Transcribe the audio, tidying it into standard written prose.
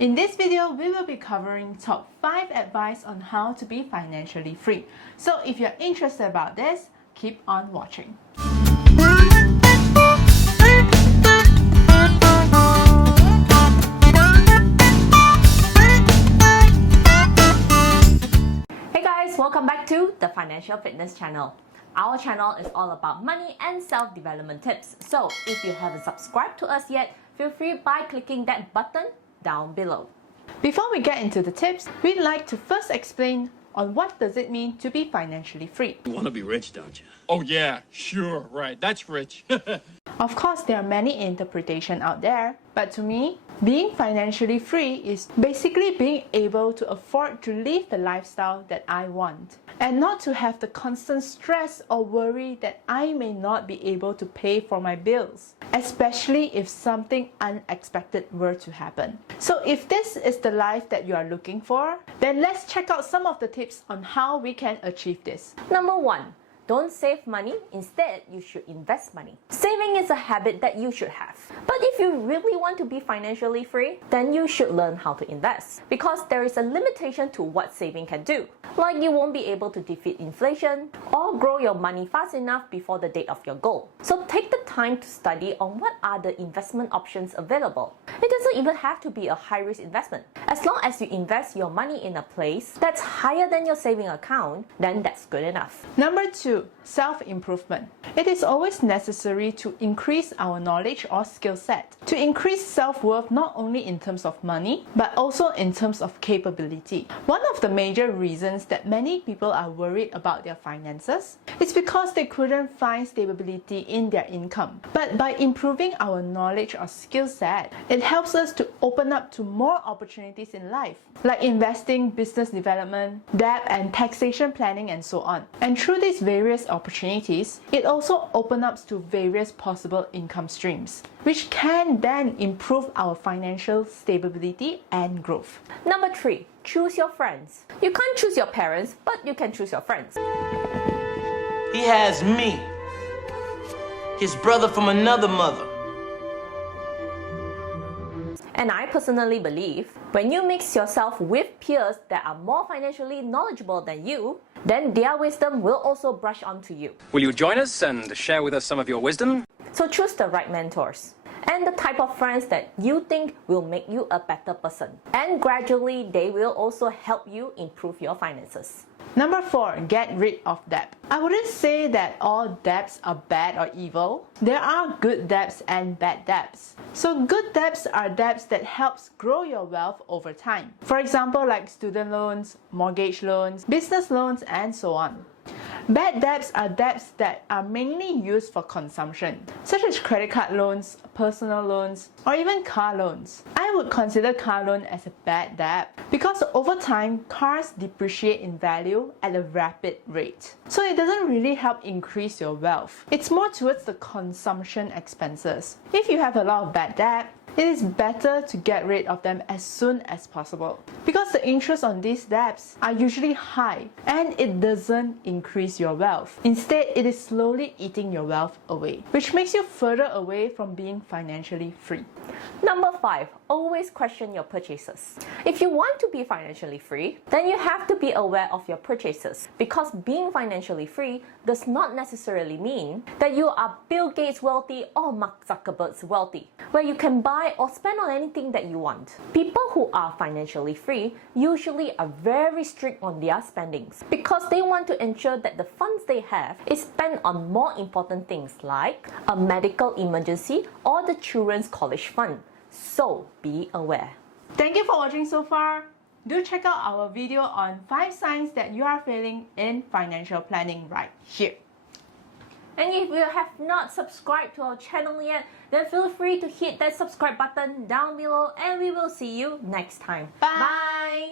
In this video, we will be covering top 5 advice on how to be financially free. So if you're interested about this, keep on watching. Hey guys, welcome back to the Financial Fitness channel. Our channel is all about money and self-development tips. So if you haven't subscribed to us yet, feel free by clicking that button down below. Before we get into the tips, we'd like to first explain on what does it mean to be financially free. You want to be rich, don't you? Oh yeah, sure, right, that's rich. Of course, there are many interpretations out there, but to me, being financially free is basically being able to afford to live the lifestyle that I want, and not to have the constant stress or worry that I may not be able to pay for my bills, especially if something unexpected were to happen. So if this is the life that you are looking for, then let's check out some of the tips on how we can achieve this. Number 1. Don't save money, instead you should invest money. Saving is a habit that you should have. But if you really want to be financially free, then you should learn how to invest. Because there is a limitation to what saving can do. Like you won't be able to defeat inflation or grow your money fast enough before the date of your goal. So take the time to study on what are the investment options available. It doesn't even have to be a high-risk investment. As long as you invest your money in a place that's higher than your saving account, then that's good enough. Number 2, self-improvement. It is always necessary to increase our knowledge or skill set, to increase self-worth not only in terms of money, but also in terms of capability. One of the major reasons that many people are worried about their finances is because they couldn't find stability in their income. But by improving our knowledge or skill set, it helps us to open up to more opportunities in life, like investing, business development, debt and taxation planning, and so on. And through these various opportunities, it also opens up to various possible income streams, which can then improve our financial stability and growth. Number 3. Choose your friends. You can't choose your parents, but you can choose your friends. He has me, his brother from another mother. And I personally believe when you mix yourself with peers that are more financially knowledgeable than you, then their wisdom will also brush onto you. Will you join us and share with us some of your wisdom? So choose the right mentors and the type of friends that you think will make you a better person. And gradually, they will also help you improve your finances. Number 4, get rid of debt. I wouldn't say that all debts are bad or evil. There are good debts and bad debts. So good debts are debts that helps grow your wealth over time. For example, like student loans, mortgage loans, business loans, and so on. Bad debts are debts that are mainly used for consumption, such as credit card loans, personal loans, or even car loans. I would consider car loan as a bad debt because over time, cars depreciate in value at a rapid rate. So it doesn't really help increase your wealth. It's more towards the consumption expenses. If you have a lot of bad debt, it is better to get rid of them as soon as possible because the interest on these debts are usually high and it doesn't increase your wealth. Instead, it is slowly eating your wealth away, which makes you further away from being financially free. Number 5, always question your purchases. If you want to be financially free, then you have to be aware of your purchases because being financially free does not necessarily mean that you are Bill Gates wealthy or Mark Zuckerberg's wealthy, where you can buy or spend on anything that you want. People who are financially free usually are very strict on their spendings because they want to ensure that the funds they have is spent on more important things like a medical emergency or the children's college fund. So be aware. Thank you for watching so far. Do check out our video on 5 signs that you are failing in financial planning right here. And if you have not subscribed to our channel yet, then feel free to hit that subscribe button down below and we will see you next time. Bye. Bye.